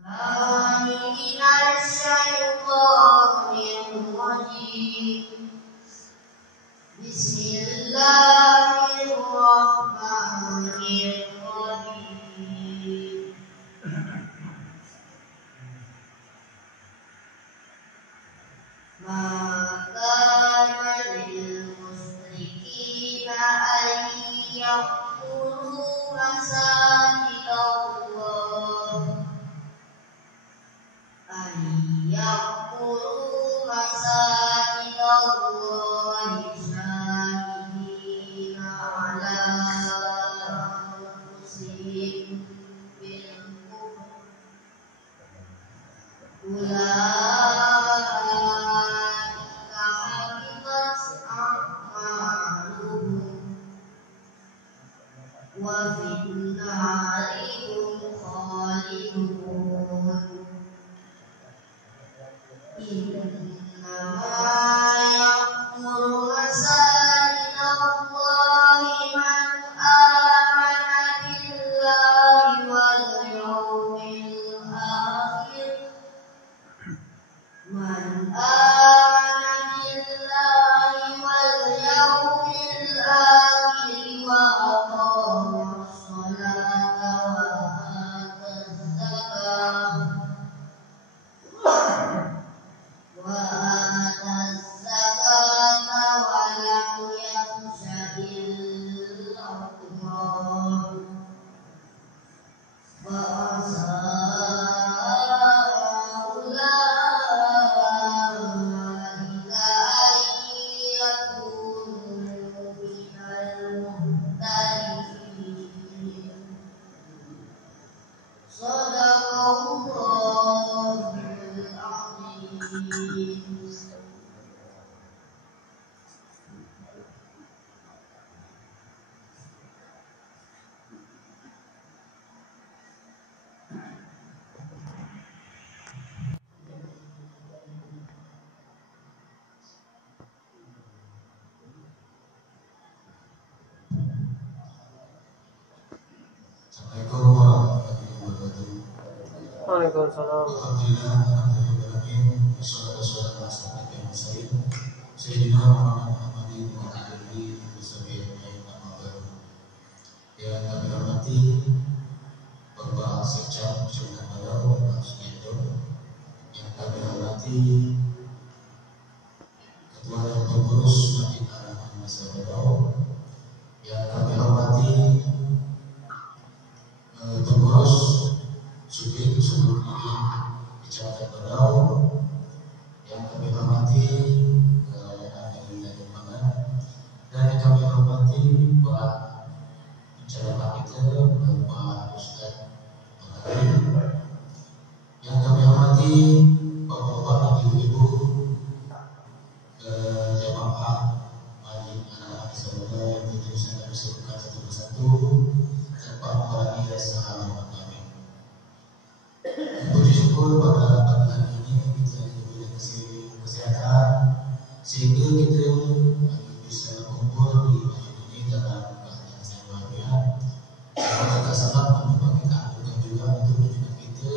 من الشيطان الرجيم بسم الله الرحمن الرحيم ما كان للمشركين أن يأكلوا مساجد الله شاهدين على أنفسهم بالكفر أولئك حبطت أعمالهم وفي النار هم خالدون إنما يأمر مساجد الله من آمن بالله واليوم الآخر وأقام الصلاة وآتى الزكاة ولم يخش إلا الله فعسى أولئك أن يكونوا من المهتدين صدق الله العظيم. Assalamualaikum warahmatullahi wabarakatuh. Waalaikumsalam. Alhamdulillah, alhamdulillah, wassalatu wassalamu ala asyrofil mursalin sayyidina Muhammadin wa alihi washabihi amma ba'du. Yang kami hormati Bapak Sekcam Sunan Balau, Bapak Sugianto, yang kami hormati Ketua dan Pengurus Masjid Al-Rahman Masa Balau, yang kami hormati Pengurus Sudin Seluruh Kecamatan Badau, yang kami hormati Amin dan Mangan, dan yang kami hormati para penceramah kita, Bapak Ustaz Pengarim, yang kami hormati Bapak-bapak, ibu-ibu, jamaah Masjid Al-Rahman Sabada yang berjurusan dari suku satu persatu tanpa mengurangi rasa hormat kami. Puji syukur pada pagi hari ini kita diberi kesehatan sehingga kita bisa kumpul di masjid ini dalam keadaan sehat walafiat. Kita juga sangat membagi kehancuran juga untuk menunjukkan kita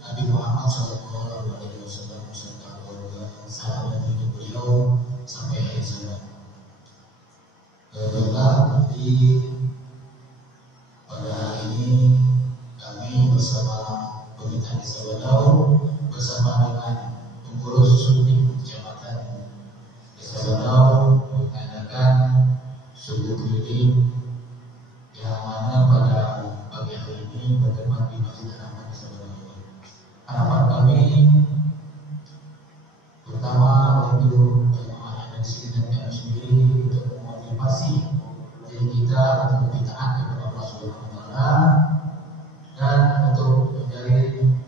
Nabi Muhammad SAW beserta keluarga, sahabat hidup beliau sampai akhir zaman. Baiklah, pada hari ini kami bersama Pemerintah Desa Badau bersama dengan pengurus Sudin Kecamatan Desa Badau mengadakan subuh keliling yang mana pada pagi hari ini bertempat di Masjid Al-Rahman Desa Badau. Harapan kami pertama untuk jemaah yang di sini dan kami sendiri untuk memotivasi diri kita untuk lebih taat kepada Allah Subhanahu wa taala dan untuk menjalin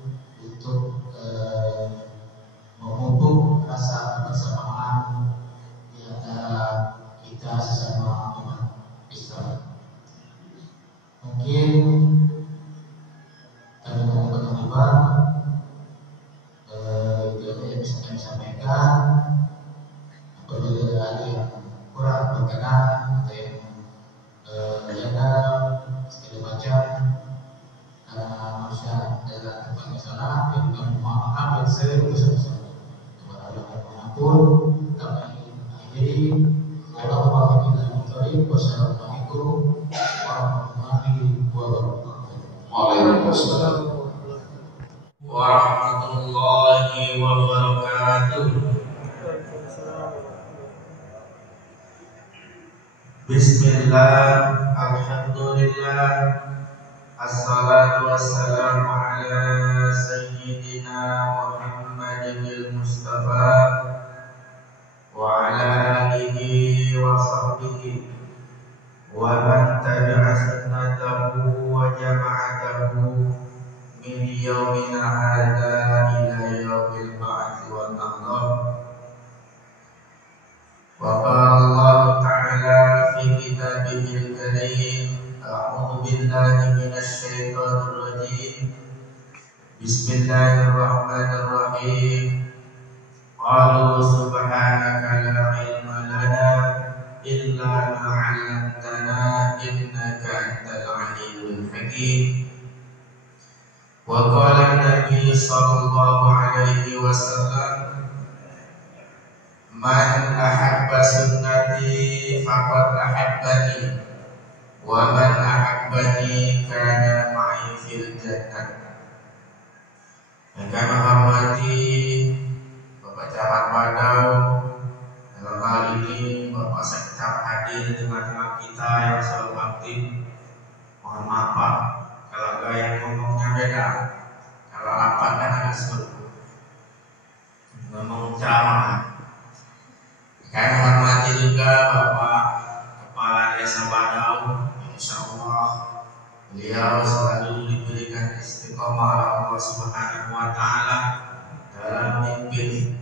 memupuk rasa kebersamaan di antara kita sesama umat Islam. Mungkin kami mengucapkan saya bersama kepada yang mengatur kami akhiri walau kita mencari wassalamualaikum warahmatullahi wabarakatuh. Waalaikumsalam warahmatullahi wabarakatuh. Bismillah, alhamdulillah, assalatu wassalamu ala sayyidina Muhammadin Mustafa wa ala alihi wa sahbihi wa man tabi'a sunnatahu wa jama'atahu min yawmina hadha ila yawmil ba'thi wal nahdah. Wa qala Allah ta'ala fi kitabihil karim, a'udzu billahi minasy syaithanir rajim. Bismillahirrahmanirrahim. Qalu subhanaka la ilma lana illa ma 'allamtana innaka antal alimul hakim. Wa qala Nabi sallallahu alaihi wasallam, man ahabba sunnati faqad ahabbani wa man ahabbani kana ma'i fil jannah. Yang kami hormati Bapak Camat Badau, dalam hal ini Bapak Sekdap hadir di tengah-tengah kita yang selalu aktif. Mohon maaf Pak kalau gaya ngomongnya beda, kalau rapat kan ada seluruh ngomong ceramah. Kami hormati juga Bapak Kepala Desa Badau, insyaallah beliau selalu diberikan istiqomah oleh Allah Subhanahu wa taala dalam memimpin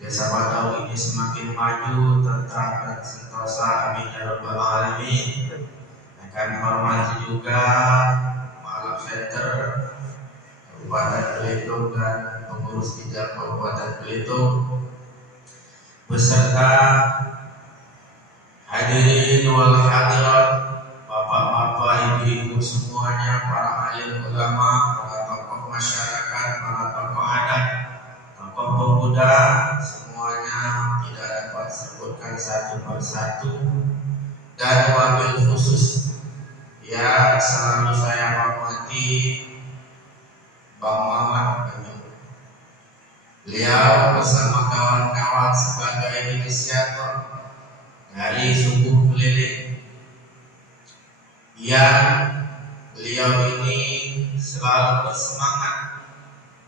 Desa Badau ini semakin maju, tentram dan sentosa. Amin ya rabbal alamin. Kami hormati juga Malap Center Kabupaten Belitung dan pengurus Hijab Kabupaten Belitung beserta hadirin wal hadirat, bapak-bapak, ibu-ibu semuanya, para alim ulama, para tokoh masyarakat, para tokoh adat, tokoh pemuda, semuanya tidak dapat sebutkan satu persatu. Dan wabil khusus yang selalu saya hormati Bang Mamat. Beliau bersama kawan-kawan sebagai inisiator dari subuh keliling yang beliau ini selalu bersemangat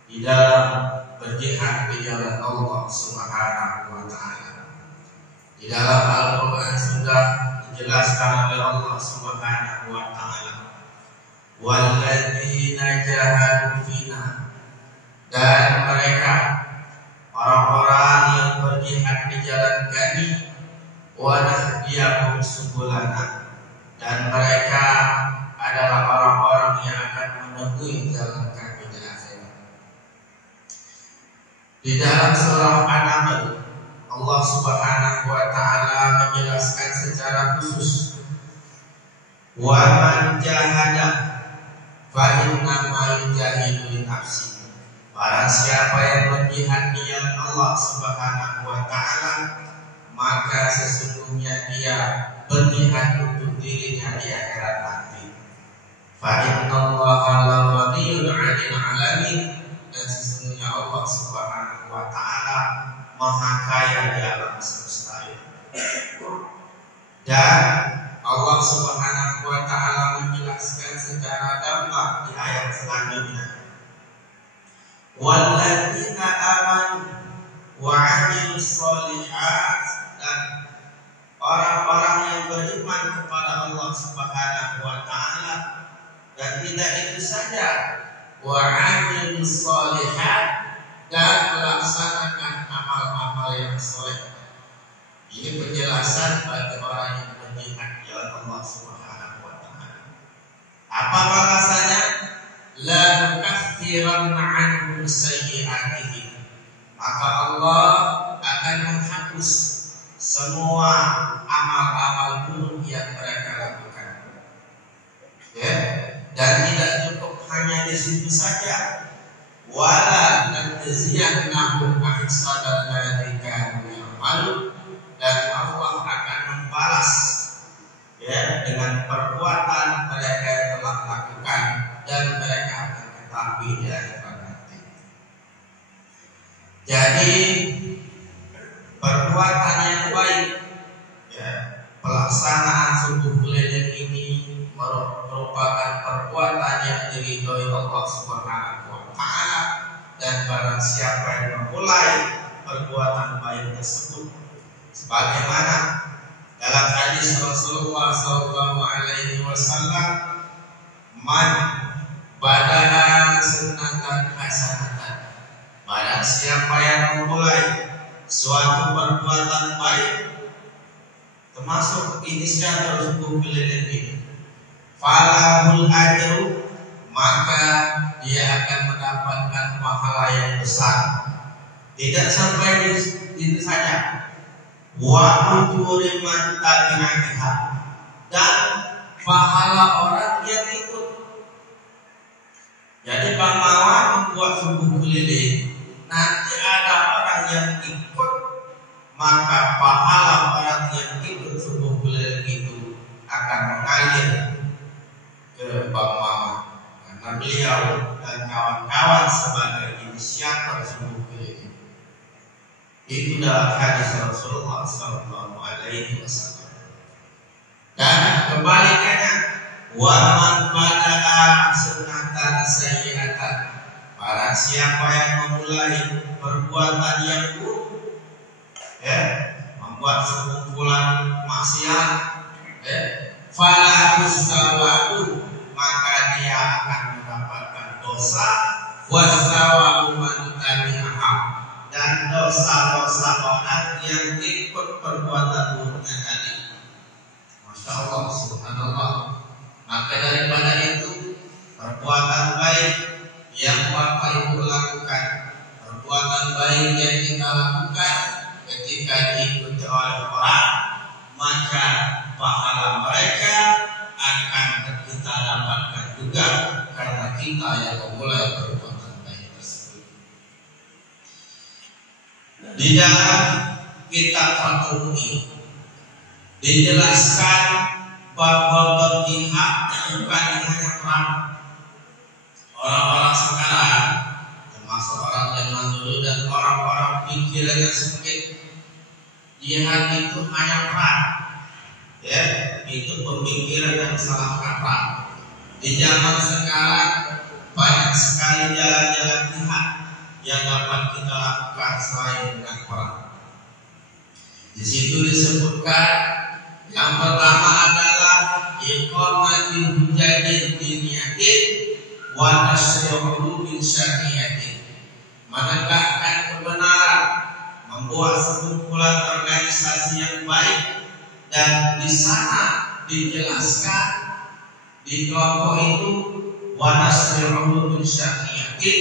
di dalam berjihad di jalan Allah Subhanahu wa taala. Di dalam Al-Qur'an sudah dijelaskan oleh Allah Subhanahu wa taala, walladzina jahadu fina, dan mereka orang-orang yang berjihad di jalan kami, wa nahdiyahum subulana, dan mereka adalah orang-orang yang akan menemui jalan kami di akhirat. Di dalam surah An-Naml, Allah Subhanahu wa taala menjelaskan secara khusus, wa man jahada fa inna ma yujahidu li nafsi. Barang siapa yang berjihad di jalan Allah Subhanahu wa taala, maka sesungguhnya dia berjihad untuk dirinya di akhirat nanti. Fa innallaha la ghaniyyun 'anil 'alamin, dan sesungguhnya Allah Subhanahu wa taala Maha Kaya di alam semesta ini. Dan Allah Subhanahu wa taala menjelaskan secara gamblang di ayat selanjutnya, walladzina amanu wa 'amilus sholihat, dan orang-orang yang beriman kepada Allah Subhanahu wa taala, dan tidak itu saja, wa 'amilus sholihat, dan melaksanakan amal-amal yang soleh. Ini penjelasan bagi orang yang berjihad di jalan Allah Subhanahu wa taala. Apa balasannya? La nukaffiranna 'anhum sayyi'atihim, maka Allah akan menghapus semua amal-amal buruk yang mereka lakukan. Ya, dan tidak cukup hanya di situ saja. wala najziyannahum ahsana alladzi kanu ya'malun, dan Allah akan membalas ya dengan perbuatan mereka yang telah lakukan, dan mereka akan ketahui di akhirat nanti. Jadi perbuatan yang baik ya, pelaksanaan subuh keliling ini merupakan perbuatan yang diridhoi Allah Subhanahu wa taala, dan barang siapa yang memulai perbuatan baik tersebut sebagaimana dalam hadis Rasulullah SAW, man bada'a sunnatan hasanatan, barang siapa yang memulai suatu perbuatan baik termasuk inisiator subuh keliling ini, falahul ajru, maka dia akan mendapatkan pahala yang besar. Tidak sampai di situ saja, wa ujuri man tabi'aha, dan pahala orang yang ikut. Jadi Bang Mawar membuat subuh keliling, nanti ada orang yang ikut, maka pahala orang yang ikut subuh keliling itu akan mengalir ke Bang Mawar, karena beliau dan kawan-kawan sebagai inisiator subuh keliling. Itu dalam hadis Rasulullah SAW. Dan kebalikannya, wa man bada'a sunnatan sayyi'atan, barang siapa yang memulai perbuatan yang buruk ya, membuat sekumpulan maksiat ya, falahus sawabu, maka dia akan mendapatkan dosa, wasawabu man tabi'aha, dan dosa-dosa orang yang ikut perbuatan buruknya tadi. Masya Allah, subhanallah. Maka daripada itu, perbuatan baik yang Bapak Ibu lakukan, perbuatan baik yang kita lakukan ketika diikuti oleh orang, maka pahala mereka akan kita dapatkan juga, karena kita yang memulai perbuatan baik tersebut. Di dalam kitab Fathul Mu'in dijelaskan bahwa berjihad bukan hanya perang. Orang-orang sekarang, termasuk orang zaman dulu dan orang-orang pikirannya sempit, jihad itu hanya perang. Ya, itu pemikiran yang salah kaprah. Di zaman sekarang banyak sekali jalan-jalan jihad yang dapat kita lakukan selain dengan perang. Di situ disebutkan yang pertama adalah iqamatil hujjatin diniyatin wa nasyruhu min syariatin, menegakkan kebenaran, membuat sekumpulan organisasi yang baik, dan di sana dijelaskan di kelompok itu wa nasyruhu min syariatin,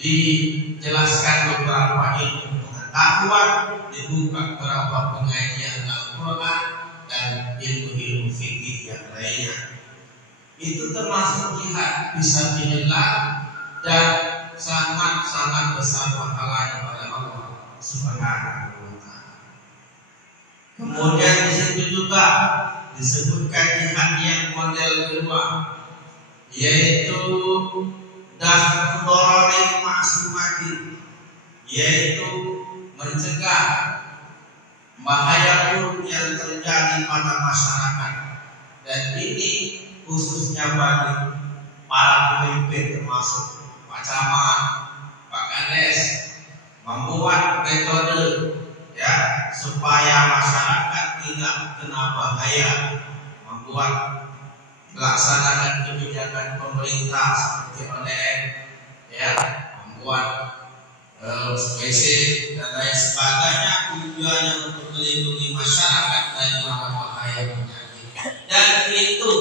dijelaskan beberapa ilmu pengetahuan, dibuka beberapa pengajian Al-Quran dan ilmu-ilmu fikih yang lainnya. Itu termasuk jihad fisabilillah dan sangat-sangat besar pahalanya pada Allah Subhanahu wa taala. Kemudian di situ juga disebutkan jihad yang model kedua, yaitu daf'u dhararin ma'sumatin, yaitu mencegah bahaya buruk yang terjadi pada masyarakat. Dan ini khususnya bagi para pemimpin termasuk Pak Camat, Pak Kades, membuat metode ya supaya masyarakat tidak kena bahaya, membuat melaksanakan kebijakan pemerintah seperti ODM ya, membuat WC dan lain sebagainya, tujuannya untuk melindungi masyarakat dari bahaya penyakit. Dan itu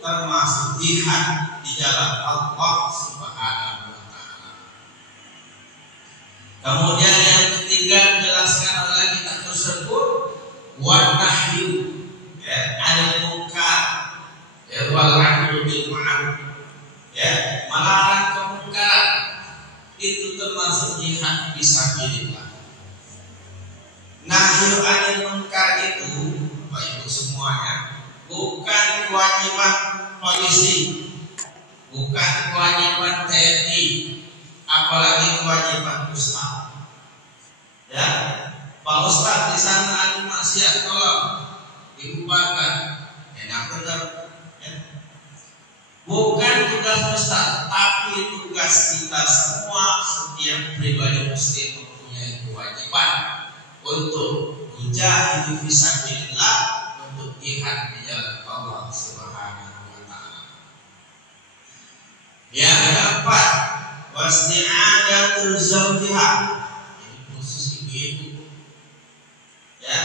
termasuk jihad di jalan Allah Subhanahu wa taala. Kemudian yang ketiga dijelaskan oleh kitab tersebut, wa nahyu ya, 'anil munkar ya, wal 'amru bil ma'ruf ya, melarang kemungkaran itu termasuk jihad fisabilillah. Nahyu 'anil munkar itu, Bapak Ibu semuanya, bukan kewajiban polisi, bukan kewajiban TNI, apalagi kewajiban ustaz. Ya, Pak Ustaz di sana ada maksiat, tolong dibubarkan. Enak benar. Ya. Bukan tugas ustaz, tapi tugas kita semua, setiap pribadi muslim mempunyai kewajiban untuk mujahid fisabilillah, untuk jihad di jalan Allah Subhanahu wa taala. Yang keempat, wasti'adatul zawjiha. Ini khusus ibu-ibu. Ya,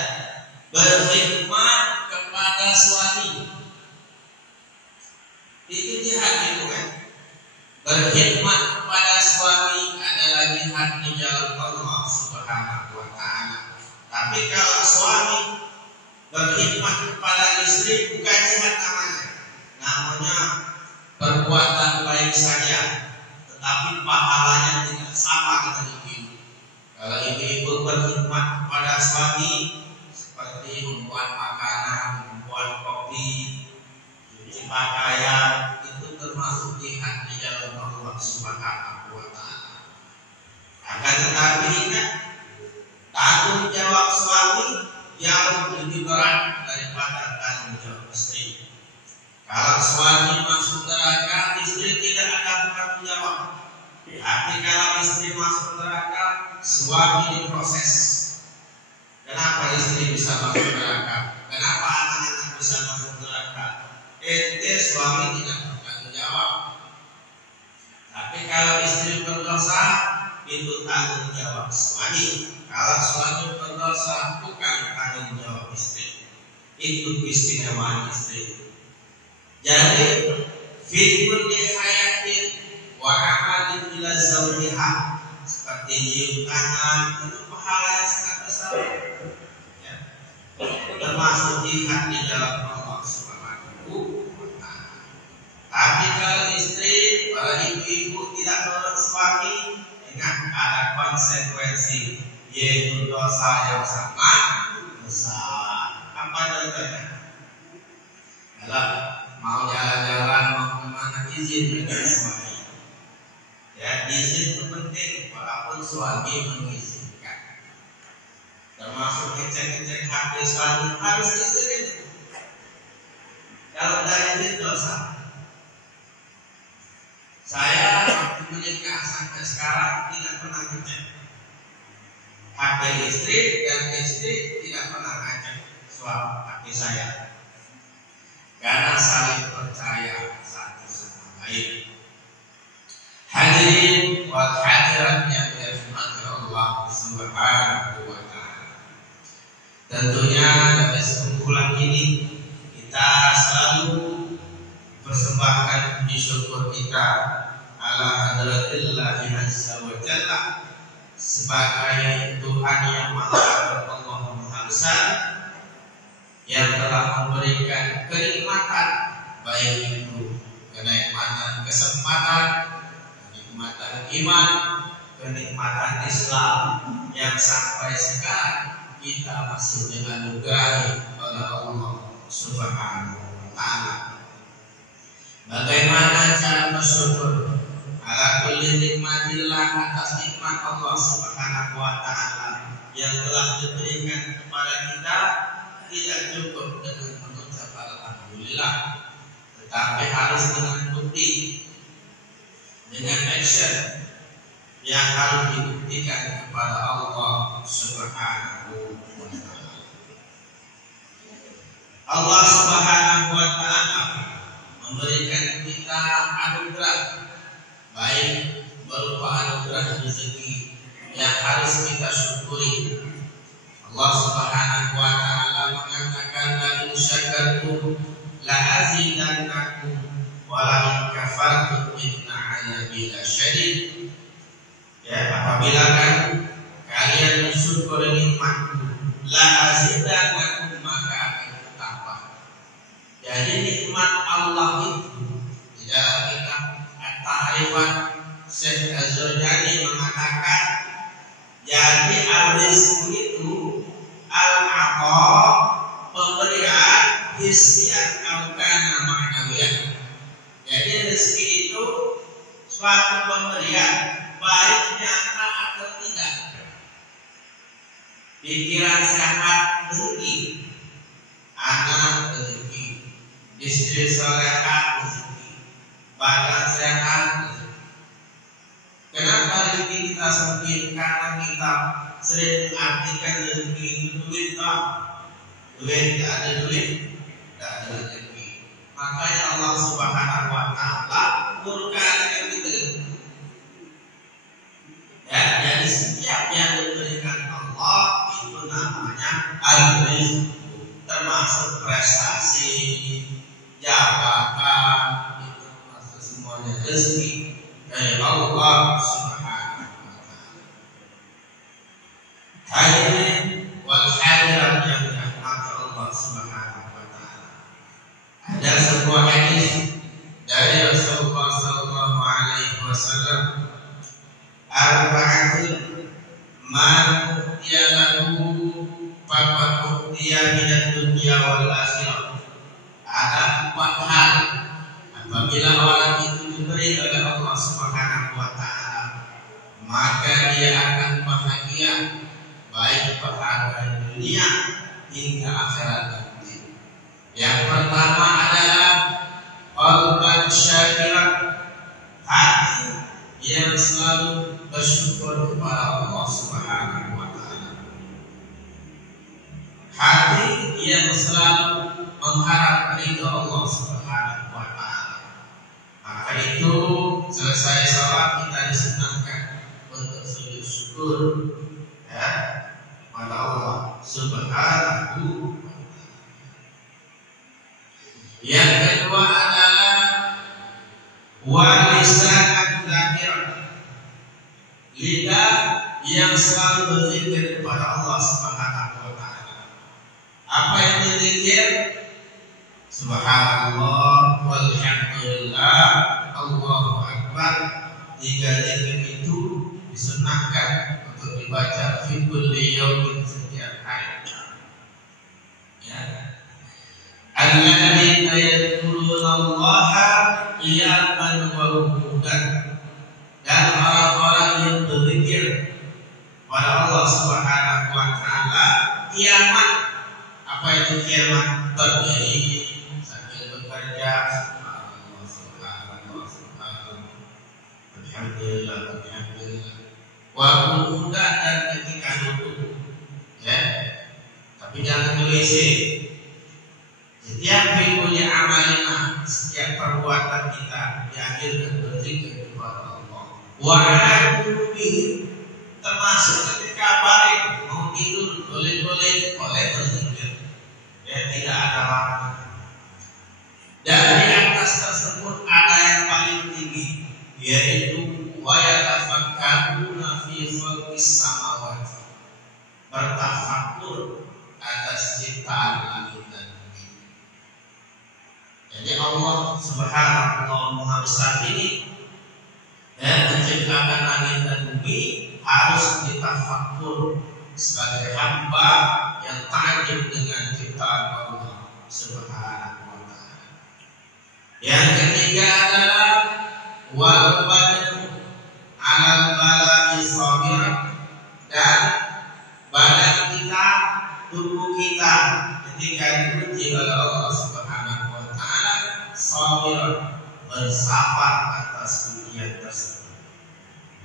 berkhidmat kepada suami. Itu jihad itu kan. Berkhidmat kepada suami adalah jihad di jalan Allah Subhanahu wa taala. Tapi kalau suami berkhidmat kepada istri bukan jihad namanya. Namanya perbuatan baik saja, tetapi pahalanya tidak sama dengan ibu-ibu. Kalau ibu-ibu berkhidmat kepada suami seperti membuat makanan, membuat kopi, cuci pakaian, itu termasuk jihad di jalan Allah Subhanahu wa taala. Akan tetapi ingat, tanggung jawab suami jauh lebih berat daripada tanggung jawab istri. Kalau suami masuk neraka, istri tidak akan bertanggung jawab. Tapi kalau istri masuk neraka, suami diproses. Kenapa istri bisa masuk neraka? Kenapa anak-anak bisa masuk neraka? Ente suami tidak bertanggung jawab. Tapi kalau istri berdosa, itu tanggung jawab suami. Kalau suami berdosa, bukan tanggung jawab istri. Itu keistimewaan istri. Jadi fi kulli hayatin wa amalin ila zawjiha, seperti nyium tangan, itu pahala yang sangat besar. Ya. Termasuk jihad di jalan Allah Subhanahu wa taala. Tapi kalau istri, para ibu-ibu tidak menurut suami, ingat ada konsekuensi, yaitu dosa yang sangat besar. Apa contohnya? Kalau mau jalan-jalan, mau kemana, izin dengan suami. Ya, izin itu penting, walaupun suami mengizinkan. Termasuk ngecek-ngecek HP suami, harus izin. Kalau tidak izin, dosa. Saya waktu menikah sampai sekarang tidak pernah ngecek HP istri, dan istri tidak pernah ngecek suami HP saya. Karena saling percaya satu sama lain. Hadirin wal hadirat yang dirahmati Allah Subhanahu wa taala. Tentunya dari sekumpulan ini kita selalu persembahkan puji syukur kita ala hadratillah azza wa jalla sebagai Tuhan yang maha Allah maha besar, yang telah memberikan kenikmatan, baik itu kenikmatan kesempatan, kenikmatan iman, kenikmatan Islam, yang sampai sekarang kita masih dianugerahi oleh Allah Subhanahu wa taala. Bagaimana cara bersyukur ala kulli nikmatillah, atas nikmat Allah Subhanahu wa taala yang telah diberikan kepada kita? Tidak cukup dengan mengucap alhamdulillah, tetapi harus dengan bukti, dengan action yang harus dibuktikan kepada Allah Subhanahu wa taala. Allah Subhanahu wa taala memberikan kita anugerah, baik berupa anugerah rezeki yang harus kita syukuri. Allah Subhanahu wa taala mengatakan, la in syakartum la azidannakum wa la in kafartum inna 'adzabi lasyadid. Ya, apabila kalian bersyukur nikmatku, la azidannakum, maka akan bertambah. Jadi nikmat Allah itu di dalam kita at-ta'rifat Syekh Az-Zarjani mengatakan, jadi al-rizq itu al-aqa, pemberian hisian al-kana ma'nawiyah. Jadi rezeki itu suatu pemberian, baik nyata atau tidak. Pikiran sehat rezeki, anak rezeki, istri salehah rezeki, badan sehat rezeki. Kenapa rezeki kita sempit? Karena kita sering mengartikan rezeki itu duit, tak? Duit, tidak ada duit, tidak ada rezeki. Makanya Allah Subhanahu wa Ta'ala murka kita. Ya, jadi setiap yang diberikan Allah itu namanya al-rizq, termasuk prestasi, jabatan, itu termasuk semuanya rezeki dari Allah Subhanahu wa Ta'ala. Hadirin wal hadirat yang dirahmati Allah Subhanahu wa Ta'ala. Ada sebuah hadis dari Rasulullah sallallahu alaihi wasallam, arba'atun man utiya lahu faqad utiya minad dunya wal akhirah. Ada 4 hal apabila orang itu diberi oleh Allah Subhanahu wa Ta'ala, maka dia akan bahagia, baik bahagia dunia hingga akhirat nanti. Yang pertama adalah qalban syakiran, hati yang selalu bersyukur kepada Allah Subhanahu wa Ta'ala, hati yang selalu mengharap ridha Allah Subhanahu wa Ta'ala. Maka itu selesai salat kita disunahkan untuk sujud syukur ya kepada Allah Subhanahu wa Ta'ala. Yang kedua adalah walisan dzakir, lidah yang selalu berzikir kepada Allah Subhanahu wa Ta'ala. Apa yang berzikir? Subhanallah walhamdulillah Allahu akbar. 3 zikir itu disunahkan untuk dibaca fi kulli yaumin, setiap hari. Ya. Alladzina yadhkuruna Allaha qiyaman wa qu'udan, dan orang-orang yang berzikir pada Allah Subhanahu wa Ta'ala kiamat. Apa itu kiamat? Berdiri sambil bekerja, subhanallah subhanallah subhanallah, alhamdulillah alhamdulillah, wa qu'udan, dan ketika duduk ya. Tapi jangan di WC. Setiap fikuli amalina, setiap perbuatan kita diakhirkan berzikir kepada Allah. Wa ala qulubihim, termasuk ketika baring mau tidur boleh berzikir. Ya, tidak ada larangan. Dan di atas tersebut ada yang paling tinggi, yaitu wa yatafakkaruna fi khalqis samawati, bertafakkur atas ciptaan langit dan bumi. Jadi Allah Subhanahu Maha Besar ini menciptakan langit dan bumi harus ditafakkur sebagai hamba yang takjub dengan ciptaan Allah Subhanahu wa Ta'ala. Yang ketiga adalah wal badanu 'alal bala'i sabiran, dan badan kita, tubuh kita ketika diuji oleh Allah Subhanahu wa Ta'ala sabiran, bersabar atas ujian tersebut.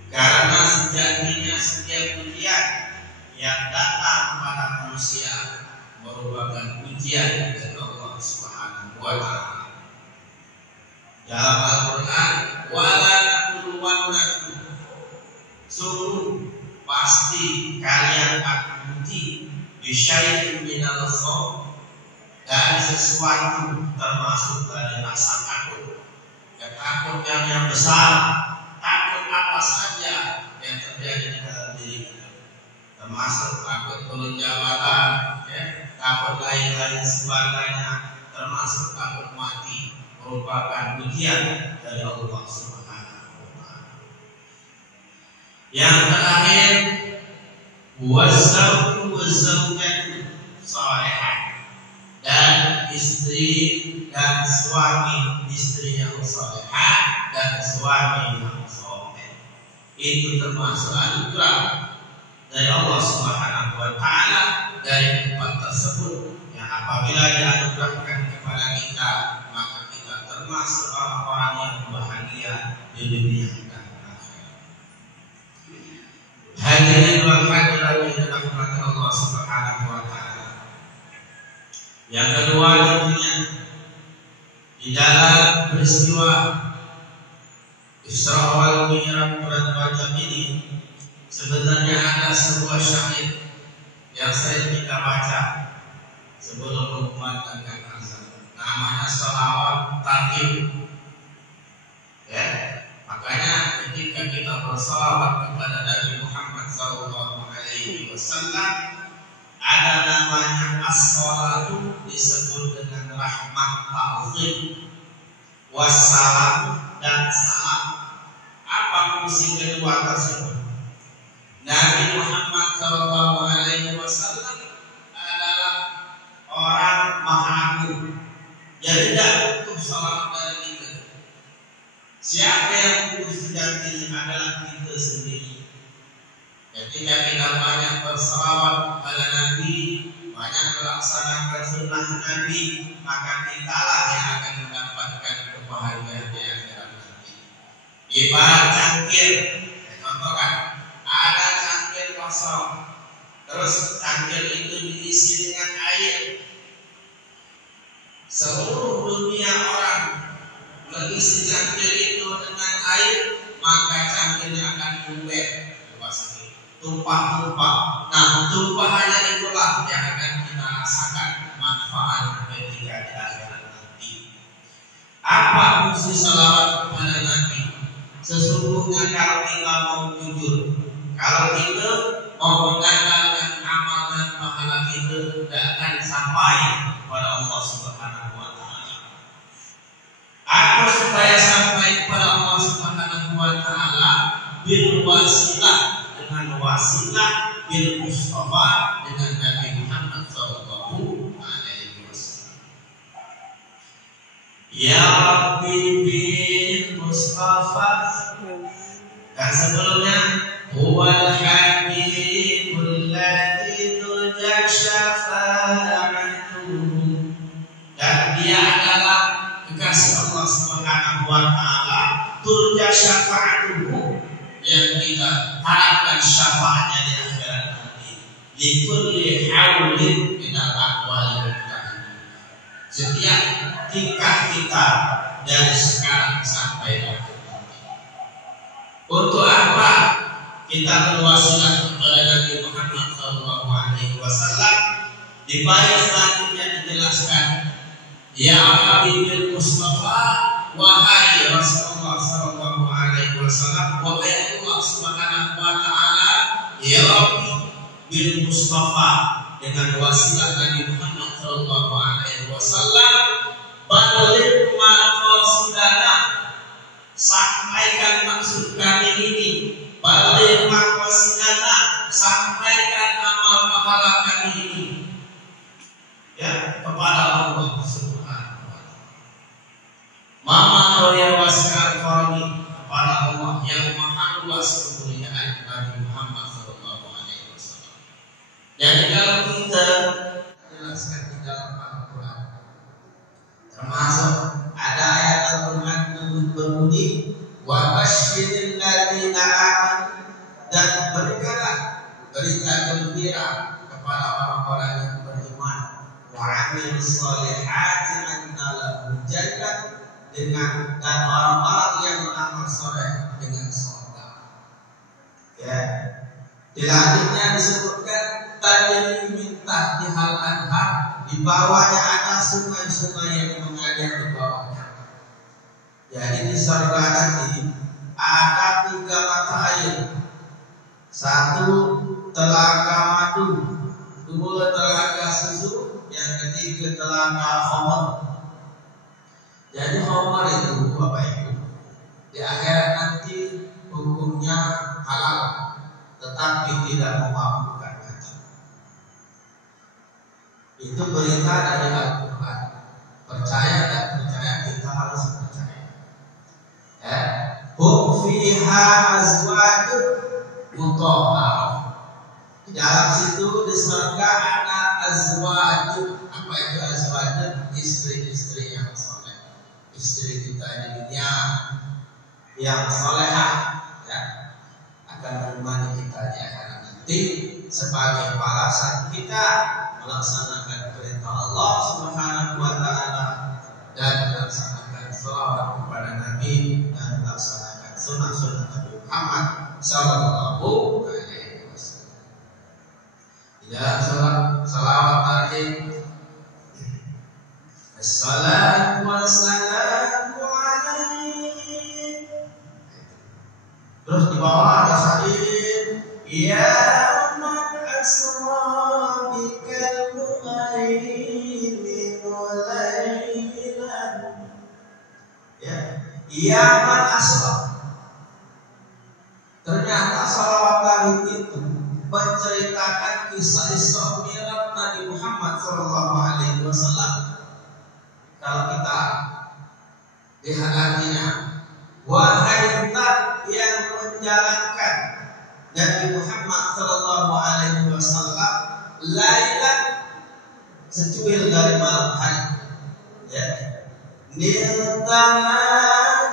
Karena sejatinya setiap ujian yang datang pada manusia merupakan ujian dari Allah Subhanahu wa Ta'ala. Dalam Al-Quran, wala nabluwannakum, sungguh pasti kalian akan uji bisyai'in minal khawf, dari sesuatu termasuk dari rasa takut. Ketakutan yang besar, takut apa saja yang terjadi di dalam diri kita, termasuk takut turun jabatan, ya, takut lain-lain sebagainya, termasuk takut mati, merupakan ujian dari Allah Subhanahu wa Ta'ala. Yang terakhir, wazawju wazawjatu salihah, dan istri dan suami istri yang salihah dan suami yang saleh. Itu termasuk anugerah dari Allah Subhanahu wa taala. Dari tempat tersebut yang apabila dianugerahkan kepada kita, maka kita termasuk orang-orang yang bahagia di dunia dan akhirat. Hadirin wal hadirat yang dirahmati Allah Subhanahu wa taala. Yang kedua tentunya di dalam peristiwa Isra wal Mi'raj bulan Rajab ini sebenarnya ada sebuah syair yang sering kita baca sebelum memandangkan azan. Namanya sholawat targhib. Ya, makanya ketika kita bersalawat kepada Nabi Muhammad SAW, ada namanya as-sholatu, disebut dengan rahmat ta'zim, wassalam dan salam. Apa fungsi kedua tersebut? Nabi Muhammad SAW adalah orang maha agung, jadi tidak butuh salam dari kita. Siapa yang butuh sejatinya adalah kita sendiri. Ketika kita banyak bersalawat kepada Nabi, banyak melaksanakan sunnah Nabi, maka kitalah yang akan mendapatkan kebahagiaan di akhirat nanti. Ibarat cangkir, contohkan, ada cangkir kosong, terus cangkir itu diisi dengan air. Seluruh dunia orang mengisi cangkir itu dengan air, maka cangkirnya akan luber, tumpah-tumpah. Nah, tumpahannya itulah yang akan kita rasakan manfaat ketika di akhirat nanti. Apa fungsi salawat kepada Nabi? Sesungguhnya kalau kita mau jujur, kalau kita mau mengandalkan amal dan pahala kita, tidak akan sampai kepada Allah Subhanahu wa taala. Apa supaya sampai kepada Allah Subhanahu wa taala? Bil wasilah, dengan wasilah bil Mustafa, dengan Nabi Muhammad sallallahu alaihi wasallam. Ya Rabbi bil Mustafa, dan sebelumnya huwal habibul ladzi turja syafa'atuhu, dan dia adalah kekasih Allah Subhanahu wa taala, turja syafa'atuhu, yang kita harapkan syafaatnya di akhirat nanti. Likulli haulin minal aqwali setiap tingkah kita dari sekarang sampai akhir nanti. Untuk apa kita berwasilah kepada Nabi Muhammad SAW? Di bait selanjutnya dijelaskan, ya Habibul Mustafa, wahai Rasulullah sallallahu alaihi wasallam, wahai Allah Subhanahu wa taala, ya Rabbi bil Mustafa, dengan wasilah Nabi Muhammad sallallahu alaihi wasallam, baligh maqasidana, sampaikan maksud kami ini, baligh maqasidana, sampaikan amal pahala kami ini, ya, kepada Allah Subhanahu wa taala. Mama Toya Waskar Qani, kepada Allah yang maha luas kemuliaan Nabi Muhammad sallallahu alaihi wasallam. Dan kalau kita jelaskan di dalam Al-Quran, termasuk ada ayat Al-Quran yang berbunyi wa basyiril ladzina amanu, dan berikanlah berita gembira kepada orang-orang yang beriman, wa amilus sholihati anna lahum jannah, dengan dan orang-orang yang beramal soleh dengan surga. Ya, di lanjutnya disebutkan tajri min tahtihal anhar, di bawahnya ada sungai-sungai yang mengalir di bawahnya. Jadi di surga nanti ada 3 mata air, 1 telaga madu, 2 telaga susu, yang ketiga telaga khamar. Jadi khamar itu Bapak Ibu di akhirat nanti hukumnya halal. tapi tidak memabukkan hati. Itu berita dari Al-Quran. Percaya dan percaya, kita harus percaya. Ya. Hum fiha azwajun mutahharah. Di dalam situ di surga ada azwajun. Apa itu azwajun? Istri-istri yang soleh. Istri kita di dunia yang solehah, ya, akan menemani kita di akhirat nanti sebagai balasan kita melaksanakan perintah Allah Subhanahu wa taala dan melaksanakan selawat kepada Nabi dan melaksanakan sunnah-sunnah Nabi Muhammad sallallahu alaihi wasallam. Di dalam selawat tadi, assalatu wassalamu alaihi. Terus di bawah ada hadis, ya man asra bikal mughaymin laylan. Ya man asra. Ternyata salawat tauhid itu menceritakan kisah Isra Mi'raj Nabi Muhammad sallallahu alaihi wasallam. Kalau kita lihat artinya, wahai yang menjalankan Nabi Muhammad sallallahu alaihi wasallam lailan, secuil dari malam hari, ya, niltama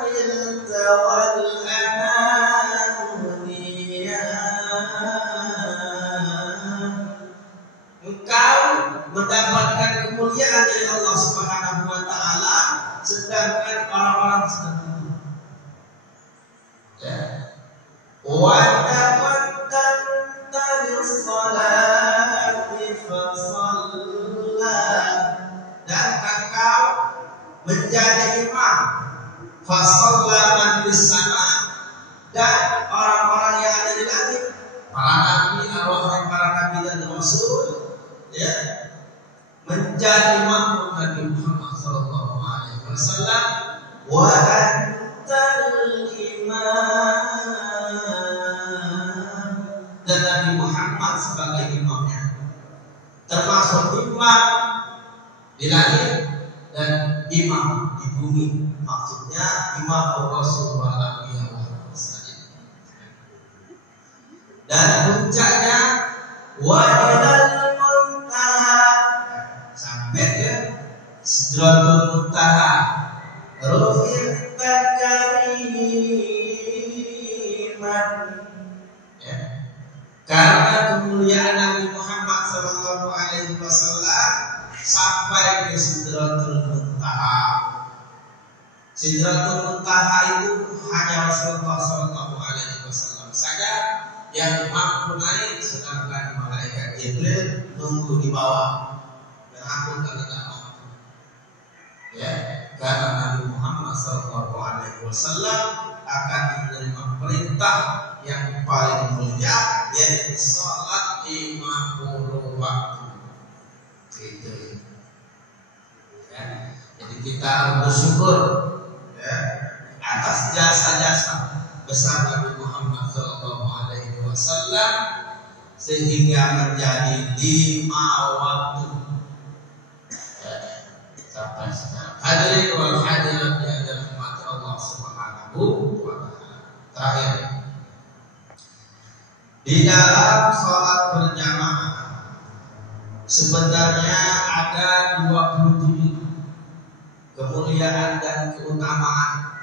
niltawal ananiya, engkau mendapatkan kemuliaan dari Allah Subhanahu wa taala sedangkan orang-orang sedang tidur. Ya. Wa taqaddamta lis-salati fasalla, dan engkau menjadi imam fasalla man bis-sama, dan orang-orang yang ada di langit, para nabi, arwah para nabi dan rasul, ya, menjadi makmum Nabi Muhammad sallallahu alaihi wasallam. Wa antal imam, dan Nabi Muhammad sebagai imamnya, termasuk imam di langit dan imam di bumi. Maksudnya imam Rasul wa anbiya wa mursalin. Dan puncaknya wa ilal muntaha, sampai ke Sidratul Muntaha, rufi'ta kariman, ya. Karena kemuliaan Nabi Muhammad sallallahu alaihi wasallam sampai ke Sidratul Muntaha. Sidratul Muntaha itu hanya Rasulullah sallallahu alaihi wasallam saja yang mampu naik, sedangkan malaikat Jibril nunggu di bawah dan aku tidak mampu. Ya, karena Nabi Muhammad sallallahu alaihi wasallam akan menerima perintah yang paling mulia, yaitu salat 50 waktu. Itu. Ya. Jadi kita bersyukur, ya, atas jasa-jasa besar Nabi Muhammad sallallahu alaihi wasallam sehingga menjadi 5 waktu. Sampai sekarang. Hadirin wal hadirat yang dirahmati Allah Subhanahu wa taala. Terakhir, di dalam salat berjamaah sebenarnya ada 27 kemuliaan dan keutamaan,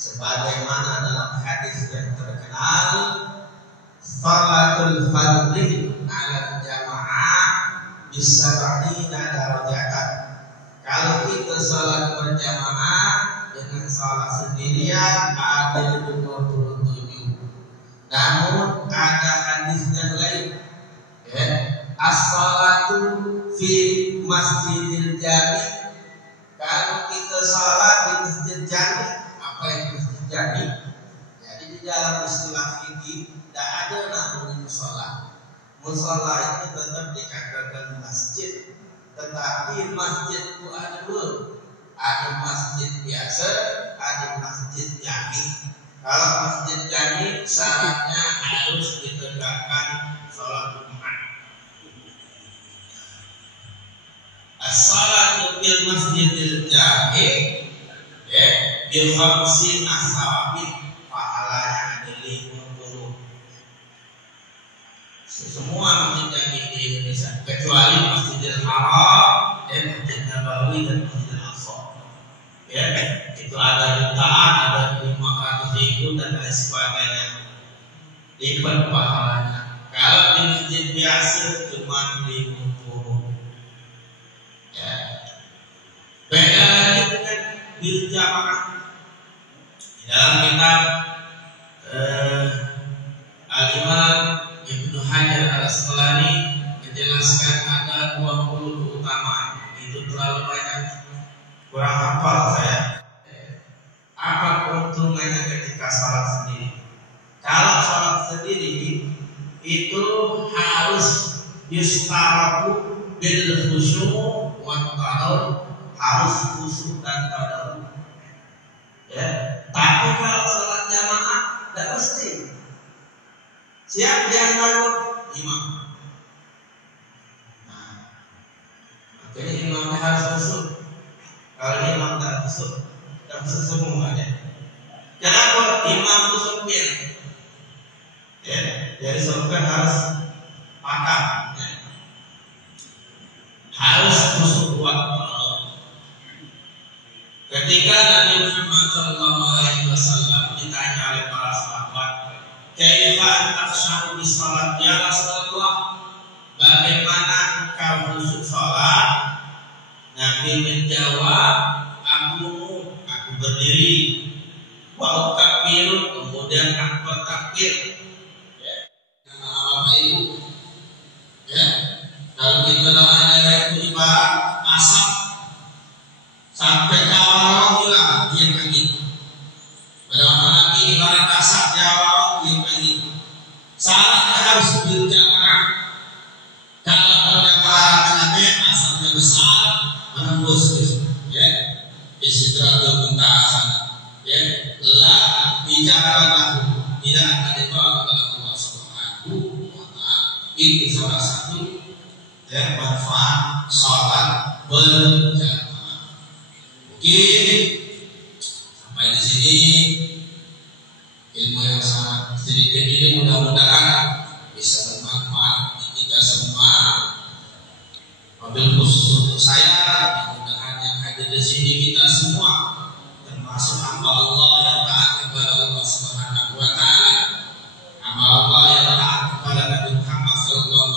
sebagaimana dalam hadis yang terkenal, salatul fardhi ala jamaah bisab'ina darajatan. Kalau kita salat berjamaah dengan salat sendirian ada 27. Namun ada hadis yang lain, ya, as-salatu fi masjidil jami'. Kalau kita salat di masjid jami', apa itu masjid jami'? Jadi di dalam istilah fikih tidak ada namanya musola. Musola itu tetap dikatakan masjid, tetapi masjid itu ada dua. Ada masjid biasa, ada masjid jami'. Kalau masjid jami syaratnya harus ditegakkan sholat Jumat. As-salatu fil masjidil jami bil khamsin asawabin, pahalanya ada 50. Semua masjid jami di Indonesia kecuali Masjidil Haram, Masjid Nabawi dan Masjidil Aqsa. Ya, itu ada jutaan, ada 500.000 dan lain sebagainya. Lipat pahalanya. Kalau di masjid biasa cuma 50. Ya. Beda lagi dengan berjamaah. Di dalam kitab Al-Imam Ibnu Hajar Al-Asqalani menjelaskan ada 20 keutamaan. Itu terlalu banyak, kurang hafal saya. Apa keuntungannya ketika sholat sendiri? Kalau sholat sendiri itu harus yustaraku bil khusyuk wa tadarrur, harus khusyuk dan tadarrur. Ya, tapi kalau sholat jamaah tidak mesti. Siap yang bangun imam. Nah, makanya imamnya harus khusyuk. Kalau imam tak khusyuk, tak khusyuk semuanya. Kenapa imam itu sopir? Ya, jadi sopir harus pakam. Ya. Harus khusyuk buat Allah. Ketika Nabi Muhammad SAW ditanya oleh para sahabat, "Kaifa takhsharu bis salat ya Rasulullah?" Bagaimana engkau khusyuk salat? Nabi menjawab, aku berdiri, wa takbir, kemudian aku bertakbir. Ya, nama Bapak Ibu. Ya, kalau kita ada itu ibarat asap sampai awal hilang dia pergi. Bagaimana lagi ibarat asap di awal dia pergi. Salatnya harus berjamaah. Kalau berjamaah sampai asapnya besar menembus, ya, istidratul muntaha, ya, lah bicara tidak akan ditolak oleh Allah Subhanahu wa Ta'ala. Itu salah satu ya manfaat sholat berjamaah. Mungkin sampai di sini ilmu yang sangat sedikit ini mudah-mudahan bisa bermanfaat bagi kita semua. Wabil khusus untuk saya, mudah-mudahan yang hadir di sini kita semua termasuk hamba Allah yang taat kepada Allah Subhanahu wa Ta'ala, hamba Allah yang taat kepada Nabi Muhammad SAW,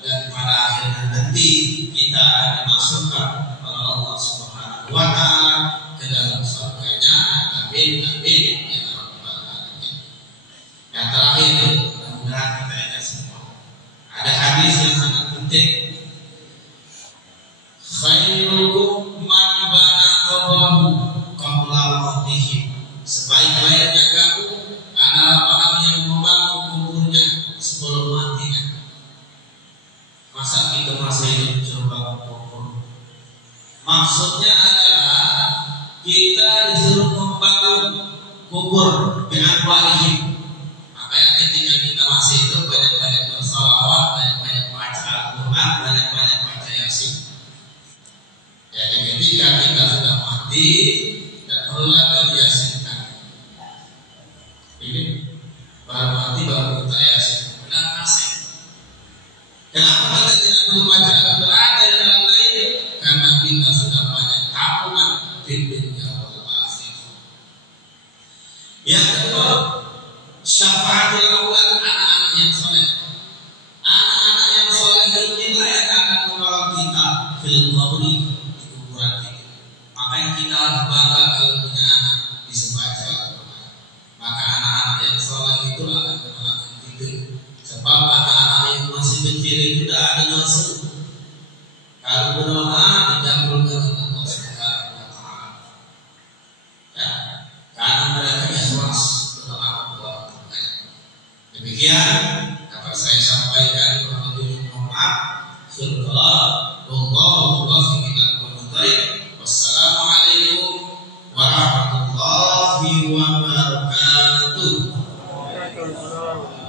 dan pada akhirnya nanti kita akan dimasukkan oleh Allah Subhanahu wa Ta'ala ke dalam surganya. Amin amin ya rabbal alamin. Yang terakhir, mudah-mudahan kita ingat semua. Ada hadis yang sangat penting. Khairukum man bana qabrahu qabla mautih. Sebaik-baiknya kamu adalah orang yang membangun kuburnya sebelum matinya. Masa kita masih hidup suruh bangun kubur? Maksudnya adalah kita disuruh membangun kubur dengan wahid. Makanya ketika kita masih hidup banyak-banyak bersalawat, banyak-banyak baca Al-Quran, banyak-banyak baca Yasin. Jadi ketika kita sudah mati, tidak perlu lagi diyasinkan. Ini baru mati baru kita yasin. Benar asik. Kenapa kita tidak perlu baca Al-Quran dan yang lain? Karena kita sudah banyak tabungan bimbingnya Allah asik. Yang kedua, syafaatul awal, anak-anak yang soleh. Anak-anak yang soleh inilah yang akan menolong kita fil qabri, di kuburan kita. Makanya kita harus bangga kalau punya anak bisa baca Al-Quran. Maka anak-anak yang soleh itu akan menolong kita. Sebab anak-anak yang masih kecil itu tidak ada dosa. Kalau berdoa dikabulkan oleh Allah Subhanahu wa Ta'ala. Ya, karena mereka ikhlas berdoa kepada Allah. Demikian dapat saya sampaikan kepada Mohon maaf. Wassalamualaikum warahmatullahi wabarakatuh. Waalaikumsalam.